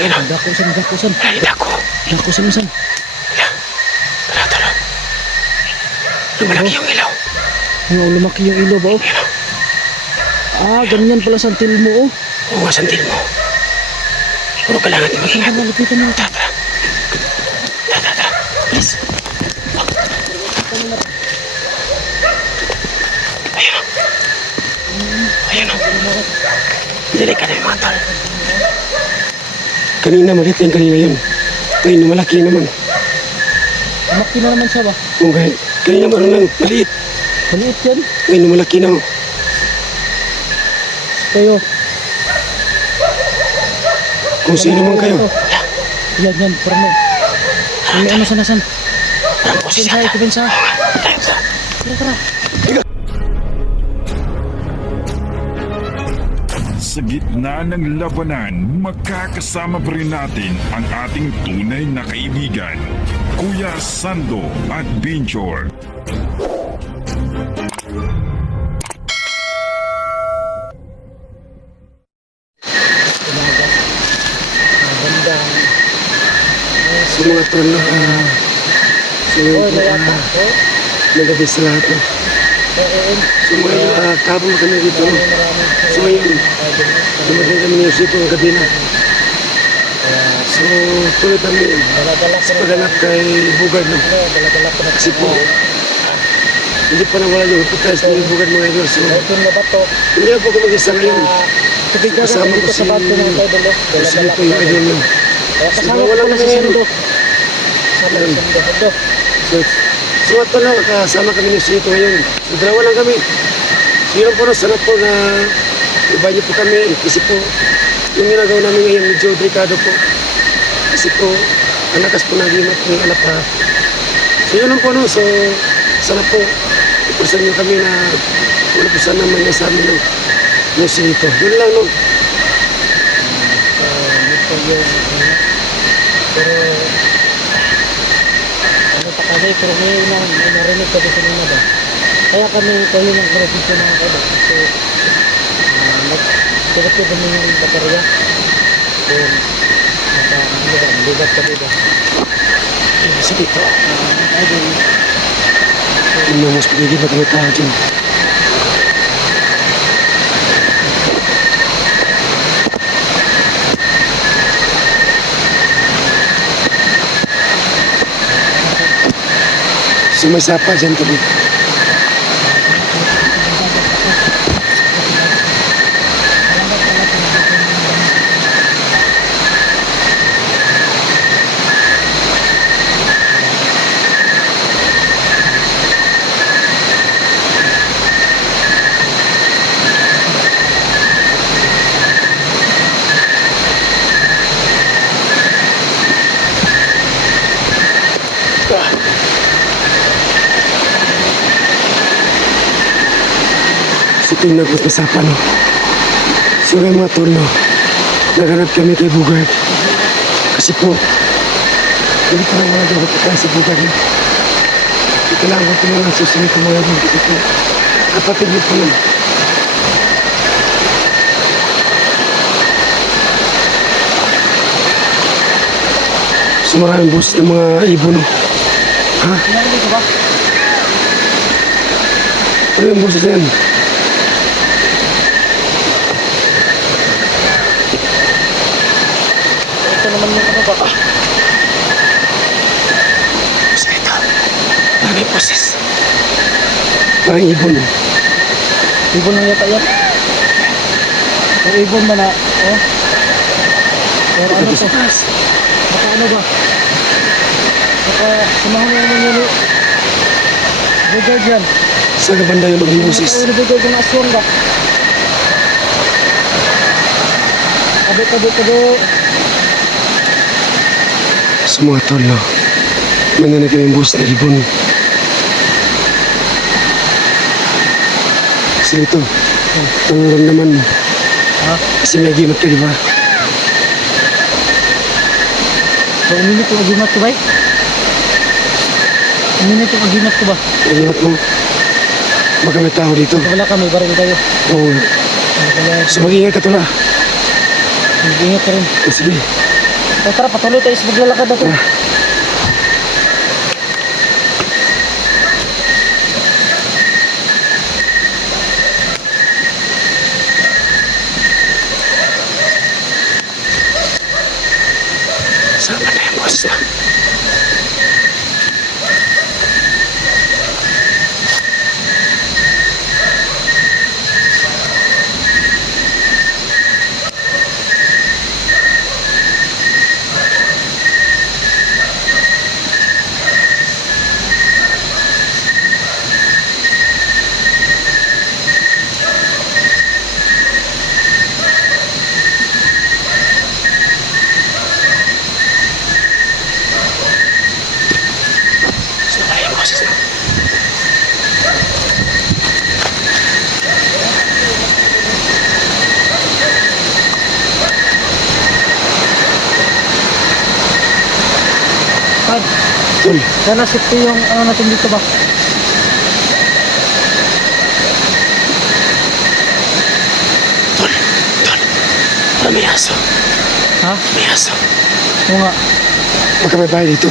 Ayun o. Dakusan. Ay, dako. Dakusan. Tara, tara. Lumalaki yung ilaw. Lumaki yung ilo ba, oh? Ayun o. Ah, ganyan pala santil mo, oh. Oo nga, santil mo. Puro kailangan natin mag-ingat. Lapitan mo. Tara. Please. Ayun o. Delikado yung mga tol. Kanina maliit yan, kanina yun. Ngayon malaki naman. Lumaki na naman siya ba? Okay. Kanina ano lang, maliit. Maliit yan. Ngayon malaki na. Kayo. Kung sino man kayo. Yan, parang may ano sanasan. Parang po si Sata. Kubensa. Tara. Sa gitna ng labanan, magkakasama pa rin natin ang ating tunay na kaibigan, Kuya Sando at Binchor. Sa mga tol na nagabi sa lahat. So ngayon, kapon kami dito. So ngayon, dumating kami ng sito ng gabi na. So tuloy kami sa paghanap kay Bugad. No? Kasi po, hindi pa nawala yung pagkas ni Bugad mga idol. So hindi na po kami mag-isa ngayon. Kasama ko si Sito yung idol nyo. Kasama ko na si Sando. So ito na, kasama kami ng Sito ngayon. So dalawa lang kami. So yun po na, sana po na iba niyo po kami. Kasi po, yung ginagawa namin ngayon, medyo delikado po. Kasi po, ang lakas po nagimat ng alapa. So yun lang po no, so sana po, ipusan niyo kami na wala po sana mangyay sa amin ng Sito. Yun lang no. Pero ngayon na narinig ko sa nila ba? Kaya kami kayo ng probinsya ng kada kasi nagtirat ko kami ng baterya. So, nagbigat ka diba? Sa dito. Hindi mo mas pinigil na kami tao dyan. So may sapa dyan tabi. So tingnan ko sa sapa no. So ngayon mga tol no, naghanap kami kay Bugad. Kasi po, hindi ko lang mga dapat ito si Bugad no. Kailangan ko naman susunod ko mga din kasi po, kapatid mo po nun. So maraming boses ng mga ibon no. Ha? Narinig ko ba? Ano yung boses yan? Ito naman yung ano ba? Boses ito. Maraming boses. Parang ibon no. Ibon lang yata yan. Pero ibon ba na? Oh? Pero ano to? Baka ano ba? Baka samahan mo naman yun eh. Bugad yan. Sa banda yung mga boses. Ano bugad yung aswang ba? Tabi. Sa mga tol no, mananag kami yung boses na ibon. Kasi ito, ang naman mo. Ha? Kasi may gimat ka, di ba? So, uminit yung agimat ko ba eh? Uminit yung agimat ko ba? May gimat mo. Baka may tao dito. Wala kami, baril tayo. Oo. Kaya So mag-ingat ka tula. mag-ingat ka rin. Sige. Tara, patuloy tayo sa paglalakad natin. Saan ba na yung boses na? Saan ba yung boses na? Pad, Tol, sana safety yung ano natin dito ba? tol, tol. Parang may aso. Ha? May aso. Oo nga. Baka may bahay dito.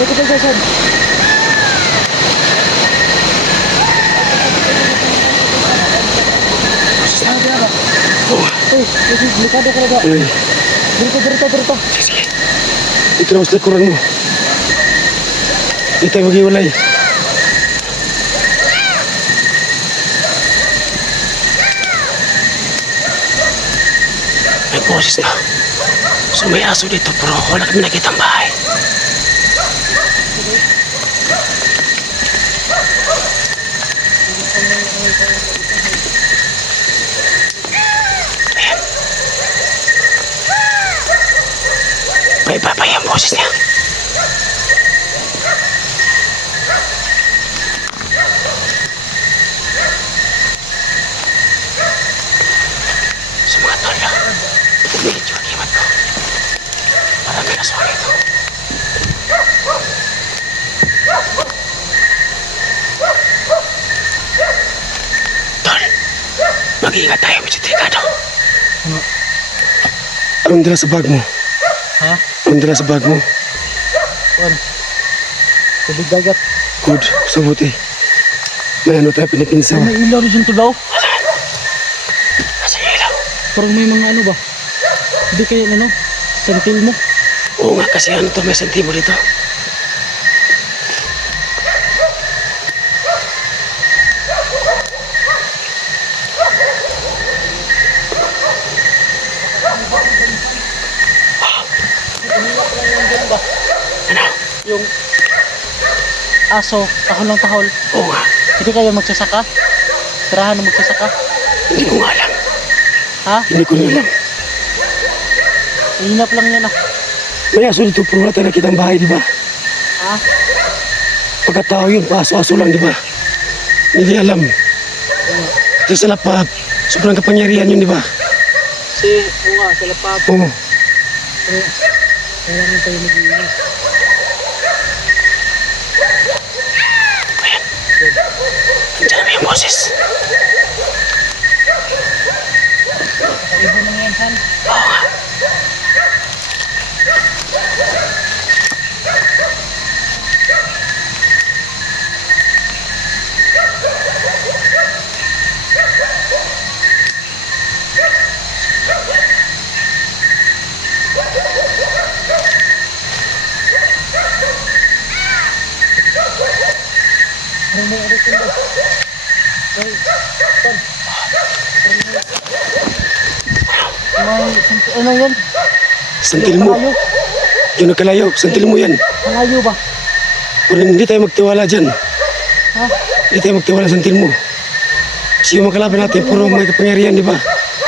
Ito tayo saan? Oo. Delikado ka na ba? Ay, Dito. sige. Ito na mas likuran mo. Hindi tayo maghiwalay. May boses na. So may aso dito pero wala kami nakita ang bahay. Ayan. May babay ang boses niya. Sa mga tol, medyo akimat ko. Marami na suwag ito. Tol, mag-iingat tayo, medyo delikado. Anong dala sa bag mo? Ha? Anong dala sa bag mo? Kuan. Tubig dagat. Good, sa buti. May ano tayo pinipinsa. May ilaw rin dito daw. Nasa ilaw. Parang may mga ano ba? Hindi kayo ano? Sentil mo. Oo nga, kasi ano to, may sentimo dito. Ano? Yung aso, tahol ng tahol. Oo nga, Hindi kayo magsasaka? Tirahan ng magsasaka? hindi ko nga alam. Ha? Hindi ko na alam. Inap lang yan ah. May aso dito, pero wala tayo nakita ang bahay, di ba? Ha? Pagkatao yun, aso-aso lang, di ba? Hindi alam. Kasi sa lapap, sobrang kapangyarihan yun, di ba? Oo nga, sa lapap. Oo. Kailangan tayo mag-iingat. Andiyan na yung boses. Ibo na yan, Han. Oo nga. Parang may ano ko ba? May, Tan. Ano yan? Santil mo. Kalayo? Yun ang kalayo. Santil mo yan. Kalayo ba? Pero hindi tayo magtiwala dyan. Ha? Hindi tayo magtiwala sa santil mo. Kasi yung makalaban natin, puro may kapangyarihan, di ba?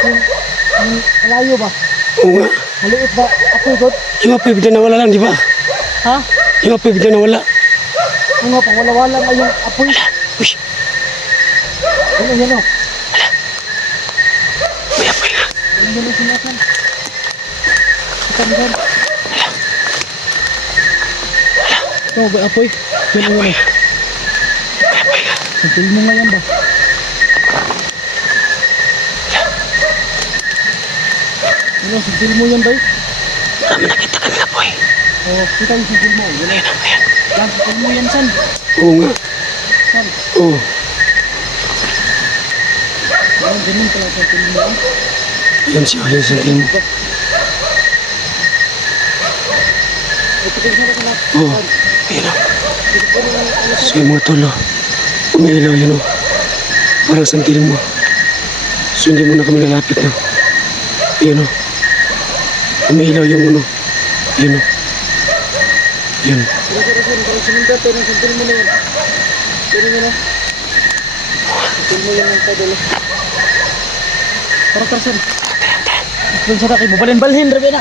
Yung kalayo ba? Oo nga. Maliit ba? Ako ikot? Yung apoy bigla nawala lang, di ba? Ha? Yung apoy bigla nawala. Yung nga, pang wala-wala nga yung apoy. Uy, Ano yan o? Nandiyan na sinasan. Kita mo dyan. Ito, ba apoy? Yan o yan eh. Santil mo nga yan ba? Ano, santil mo yan ba? Marami nakita kami apoy. Oo, kita yung santil mo. Yan Ayan, ayan. yan, santil mo yan, San. Oo nga. San. Oo. Yan, ganun pala santil mo. Ayan siya, ayan sa tingin mo. Ito kayo sa lahat. Oo. Ayan o. So yung mga tolo, umiilaw yun o. Parang santil mo. So hindi mo na kami lalapit na. Ayan o. Umiilaw yung ano. Ayan o. Ayan. Parang sininda, pero santil mo na yan. Pero yun o. Santil mo yan ang tadalo. Parang karsan. Doon sa takin mo, balhin, Rabi na.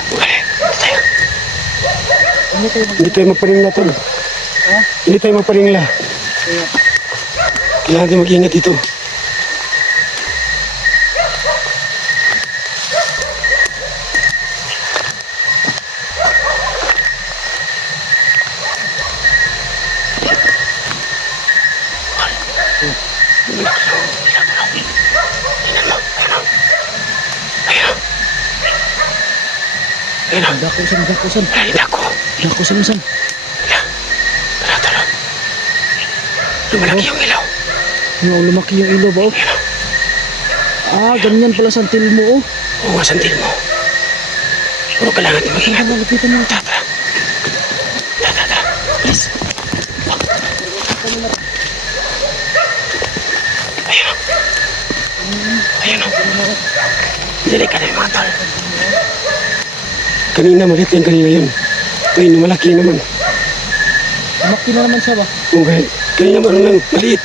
Hindi kayo mag... Hindi tayo magpaningla tol. Ha? Hindi tayo magpaningla. Kaya, Kailangan tayo mag-ingat dito. Ayan o. dakusan. Ay, nako. Dakusan. Tara, tara. Lumalaki yung ilaw. Ano, lumaki yung ilaw ba? Oh? Ah, ganyan pala santil mo. Oh. Oo nga, santil mo. Puro kailangan tayo mag-ingat. Lapitan mo. Tara. Tara. Please. Ayan o. Ayan o. Dili ka na yung mga tol. Kanina, maliit yan kanina yun. Ngayon, malaki naman. Lumaki na naman siya ba? Oo, kanina ano lang, maliit.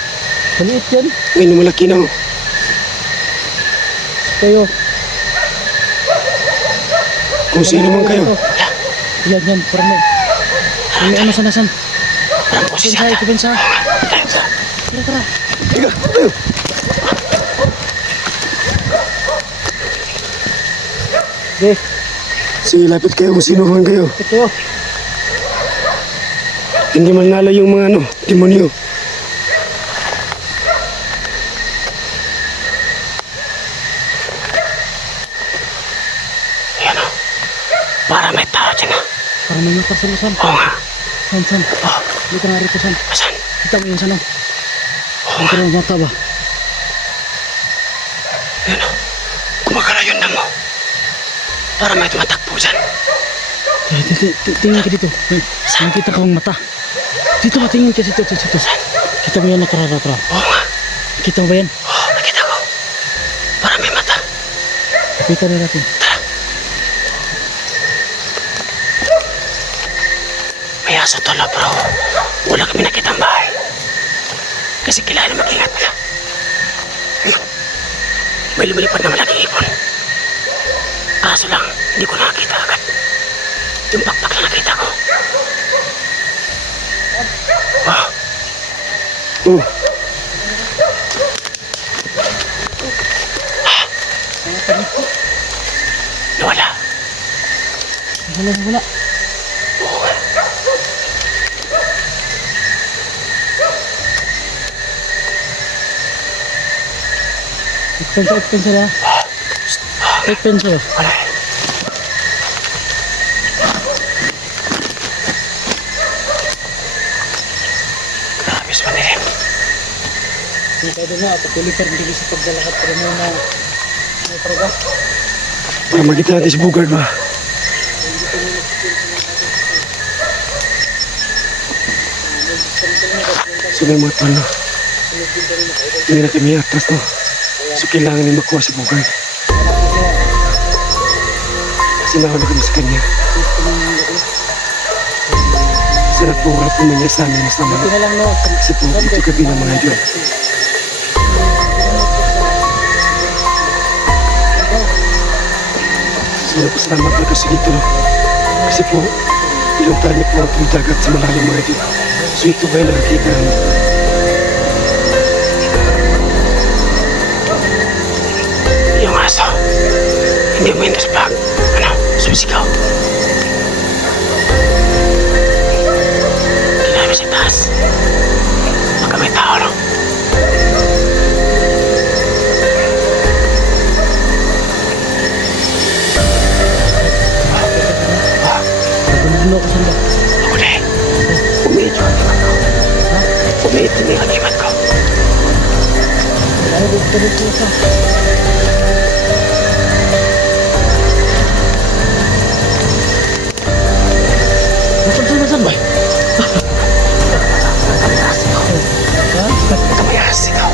Maliit yan. Ngayon, malaki na. Kayo. Kung sino man kayo. Yan. Parang may ano sanasan. Parang po si Pinsa, Sata. ito pinsa. Tara. Tiga, tayo. Okay, Sige, lapit kayo kung sino man kayo. ito. Hindi manalo yung mga ano, demonyo. Ayan o. Para may tao dyan o. Parang may mata sa lusan. Oo nga. San. Oh, Dito nga rito, San. asan? Kita mo yun, San. Oo Dito nga. na mata ba? Ayan o. Kumakalayon na mo. Para may tumatakbo dyan. Tingin ka dito. May nakita ka bang mata. Dito ba, tingin ka dito. Kita mo yan, nakarara. Oo nga. Kita mo ba yan? Oo, nakita ko. Para may mata. Kita na natin. May aso tolo bro. Wala kami nakita ang bahay. Kasi kailangan mag-ingat pala. Ayun. May lumilipad na malaking ipon. Kaso lang, hindi ko nakakita agad. Yung pakpak na nakita ko. Wow. Oh. Nawala. Wala. Oo nga. Ekpensa na. Ekpensa ba? Wala. Grabe sa manilim. Hindi tayo doon na. Patuloy pa rin sa paglalakad pa rin na proga. Para makita natin si Bugard ba? So may mga talo. Hindi na kami atras to. So kailangan niya makuha si Bugard. Kasi nauna kami sa kanya. Sarap po wala po man niya sa amin mas naman. Ito na lang no. Kasi po ito gabi ng mga idol. So napasalamat na kasi dito. Kasi po ilang tayo po ang dagat sa malalim mga idol. So ito ba yung nakikita namin? Yung aso. Hindi mo ito sa bag. Ano? Sumisigaw. Hindi namin sa taas. Baka may tao, no? Nagulo ko sila. Ako na eh. Umiit yung akibat ko. Umiit yung akibat ko. Ay, dito ka. Masan ba? Kamiras ito. Ha? Kamiras ito.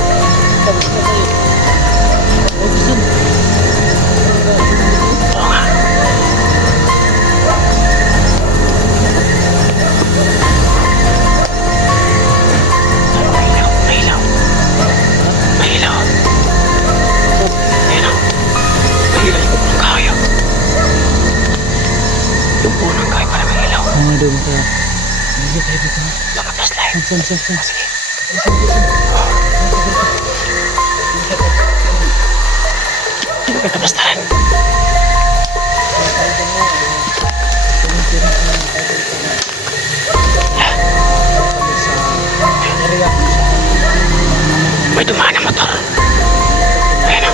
Oo nga. May ilaw. May ilaw. Ayun o. May ilaw yung punong kahoy. Yung punong kahoy para may ilaw. Ano doon ka? Hindi tayo dito. Baka flashlight. San. Sige. Ito basta rin. May dumaan na motor. Ayun o.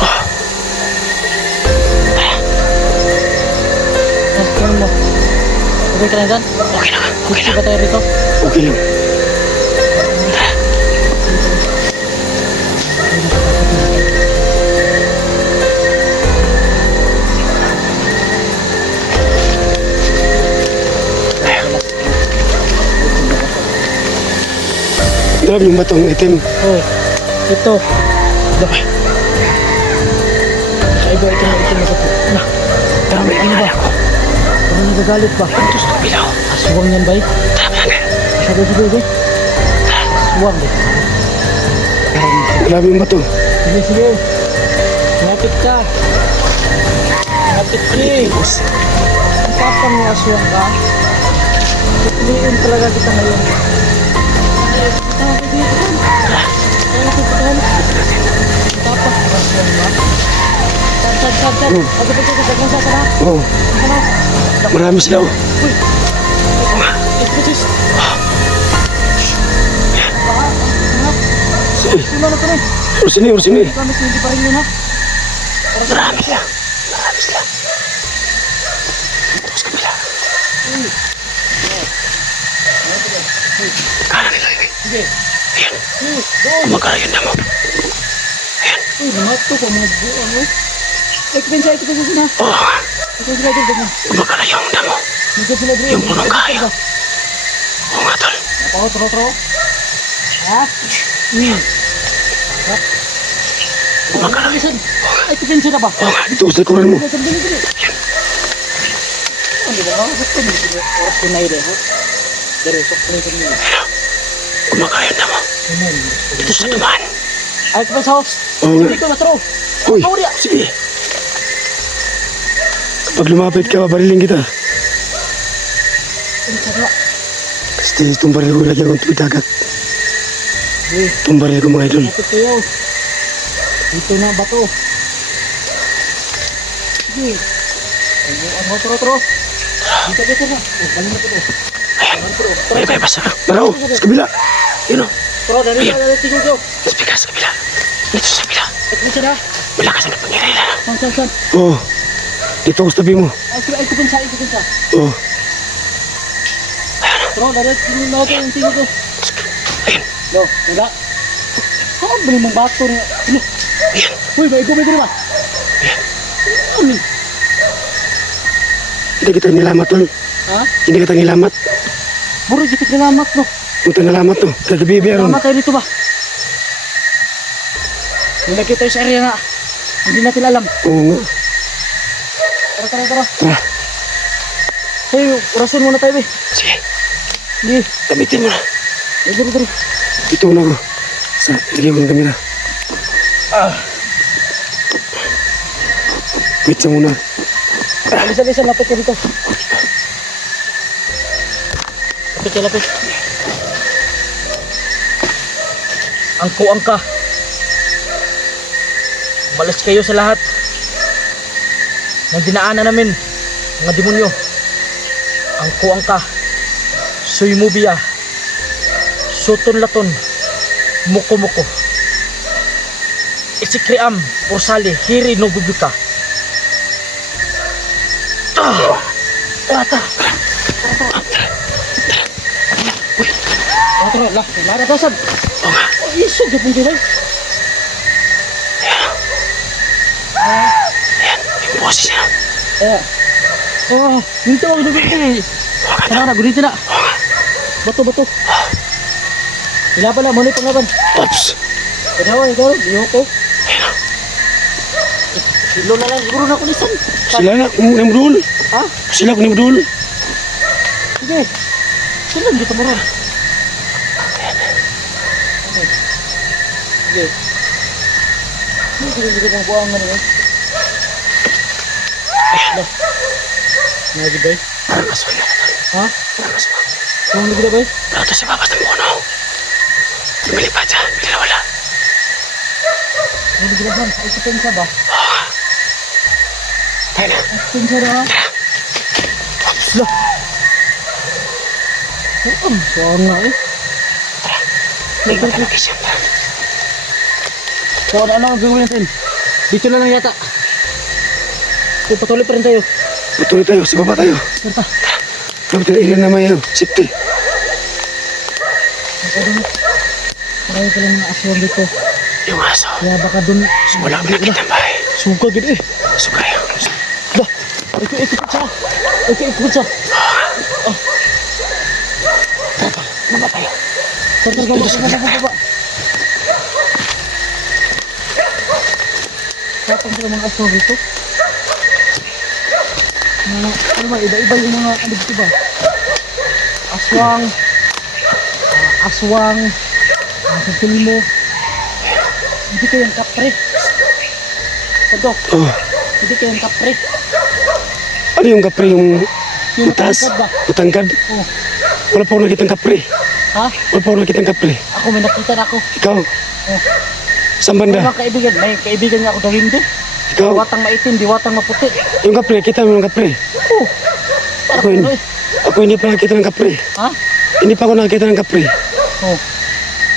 Oh. Ano mo? Okay ka na dyan? Okay lang. Okay Gusto lang. ba tayo rito? Okay lang. Grabe yung batong itim. Oh, ito. Dapat. Iba ito na ito. Na, Dami ang ba? ako. Ano nagagalit ba? Ito sa kabilaw. Aswang yan ba eh? Tama na. Sige. Aswang eh. Grabe yung bato. Sige. Lapit ka. Lapit ka. Ang tapang ng aswang ka. Piliin talaga kita ngayon. Oo. Marami sila. Oh. Ursini. Marami sila. Marami sila. Ito sa kabila. Kanan nila yun. Ayan. Kumagara yun na mo. Ayan. Uy, lumato ko mga buwan mo. Ekpensa na. Oo. Ekpensa na. Kumagara yung na mo. Yung punong kayo. Oo nga tol. Tro. Ha? Kumagara. Ay, ekpensa na ba? Oo nga. Ito sa likuran mo. Ano ba? Gusto mo dito. Oras ko na ide, ha? Pero sok ko na. Kumagara yun na mo. Ito sa dumaan. Ay, ekpensa house. Oo nga. Dito na tro. Uy. Sige. Pag lumapit ka, babariling kita. Kasi itong baril ko lagi akong tubig dagat. Itong baril ko mga idol. Lapit kayo. Dito na ba to? Sige. Ano, tro. Dito na. Balik na to. Ayan. May basa ka. Maraw. Sa kabila. Yun o. Tro, dari tingin ko. Mas bigas sa kabila. Dito sa kabila. Ekpensa na. Malakas ang pangyayari. San. Oo. Dito ako sa tabi mo. Ay, ekpensa. Oo. Tro, dari tingin ko. Ayan. Lo, enggak. Saan ba mong bato niya? Ano? Ayan. Uy, ba? Ayan. Ano? Hindi kita nilamat tol. Ha? Hindi kita nilamat. Buro, di kita salamat, no? Punta nilamat to. Sa tabi biyaron. Salamat tayo dito ba? Hindi kita sa area na. Hindi natin alam. Oo nga. Tara. Tara. Hey, orason muna tayo, be. Sige. Sige. Gamitin mo na. Dito. Dito na ako. Sa lagay ko ng kamera. Wait sa muna. Alisa, lapit ka dito. Lapit. Angko. Malas kayo sa lahat ng dinaanan namin, mga demonyo. Ang kuangka, Suymubia, Suton Laton, Muko-Muko, Isikriam, Porsali, Hiri no Bubika. Tara. Tara, lah, naratasan. Oh, isog ka pong dito. Yung boses niya. Dito ako dito. Tara, gudito na. Bato. Ila pala, muna yung panglaban. Ops. Ikaw, ko. Silo na lang, siguro na kulisan. Sila na, kunimudul. Ha? Sila kunimudul. Sige. Sila, dito mo rin. Sige. Sige pang buang nga niyo. Lah. Ngaji bay. Nakaswa na. Ha? Nakaswa. Kung lagi bay? Pero si Babas ng Bono. Lumilipad siya, hindi na wala. Hindi ginahan, ay pensa ba? Tayo na. Pensa na. Lah. Saan nga eh? May mata ng kisyan. So ano ang gagawin natin? Dito na lang yata. So patuloy pa rin tayo. Patuloy tayo, sa baba tayo. Santa. Pero tinihin na may safety. Marami pa lang mga aswang dito. Yung aso. Kaya baka dun... Wala ko nakita ang bahay. Suga gid eh. Sukayo. Dah. Ikut siya. Ikut siya. Baba tayo. Baba. Kapag sila mga aswang dito. Ano ba? Iba-iba yung mga ano dito ba? Aswang. Sa mo. Hindi kayang kapre. Padok. Oh. Hindi kayang kapre. Ano yung kapre yung Yung mataas? matangkad ba? Matangkad? Oh. Wala pa ako nakitang kapre. Ha? Wala pa ako nakitang kapre. Ako may nakita na ako. Ikaw? Oh. Saan May banda? mga kaibigan. May kaibigan nga ako daw hindi. Ikaw? Diwatang maitim, diwatang maputi. Yung kapre, kita mo yung kapre. Oh. Ako hindi. Ako hindi pa nakita ng kapre. Ha? Hindi pa ako nakita ng kapre. Oh.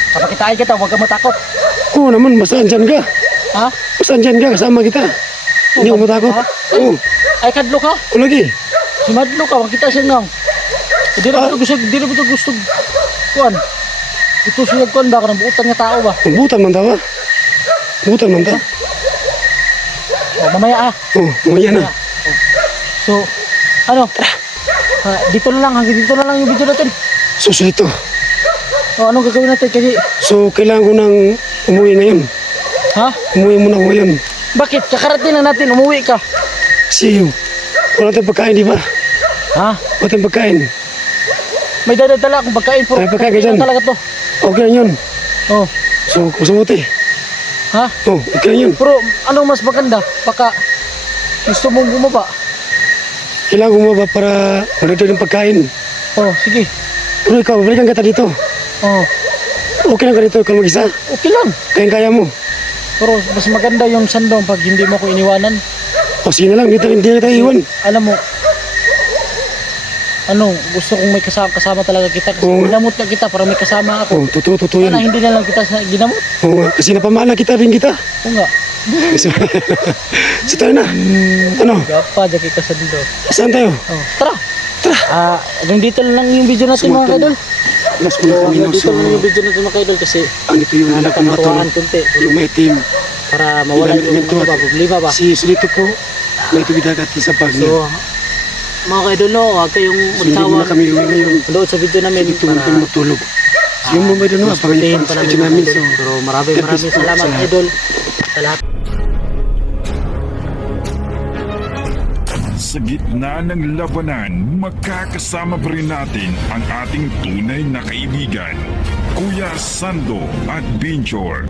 Kapakitaan kita, huwag ka matakot. Oo naman, basta andyan ka. Ha? Basta andyan ka, kasama kita. Hindi ako matakot. Ha? Oo. Ay, kadlo ka. O lagi. Si Madlo ka, huwag kita siya nang. Hindi na ito gusto. Kuan. Ito siya kuan ba ka ng buutan nga tao ba? Butan man tawa. Butan man ta. Oh, mamaya ah. Oo, mamaya na. So, ano? Dito na lang, hanggang dito na lang yung video natin. Susunod ito. O, anong gagawin natin? Kasi, So, kailangan ko nang umuwi ngayon. ha? Umuwi muna ako ngayon. Bakit? Kakarating lang natin, umuwi ka. Kasi wala tayong pagkain, di ba? Ha? Wala tayong pagkain. May dadadala akong pagkain. May pagkain ka okay lang dyan. talaga to. Okay lang yun. Oh, So, kusamuti. ha? Oo, okay lang yun. Pero, anong mas maganda? Baka, gusto mong bumaba. Kailangan ko mababa para marito ng pagkain. Oh, sige. Pero ikaw, balikan kita dito. Oh, Okay lang ka dito, ikaw mag-isa. okay lang. Kaya mo. Pero, mas maganda yung sandong pag hindi mo ko iniwanan. O sige na lang, hindi na tayo iwan. Alam mo, ano, gusto kong may kasama talaga kita. Kasi Oo nga. ginamot na kita para may kasama ako. Oo, totoo Sana yan. hindi na lang kita ginamot. Oo nga, kasi napamahal kita rin kita. Oo nga. So tayo na. Ano? Gapa, jaki ka sa dito. Saan tayo? Oh, tara. Hanggang dito lang yung video natin mga kaidol. Last ko na kami Hanggang dito so, lang yung video natin mga kaidol kasi ano ito yung anak ng bato. nakakatuwaan kunti. Yung may team. Para mawala Ilan- yung ilan to? ano ba, problema ba. Si Sulito po, may tubidagat sa bag niya. So, mga kaidol, no, huwag kayong So hindi magtawa. muna kami uwi ngayon. Doon sa video namin Ito muna kami para matulog. So yung mga doon, abangan tingin niyo pa pa namin sa mga namin. idol. So, Pero maraming salamat sa- idol sa lahat. Sa gitna ng labanan, magkakasama pa rin natin ang ating tunay na kaibigan, Kuya Sando at Binjor.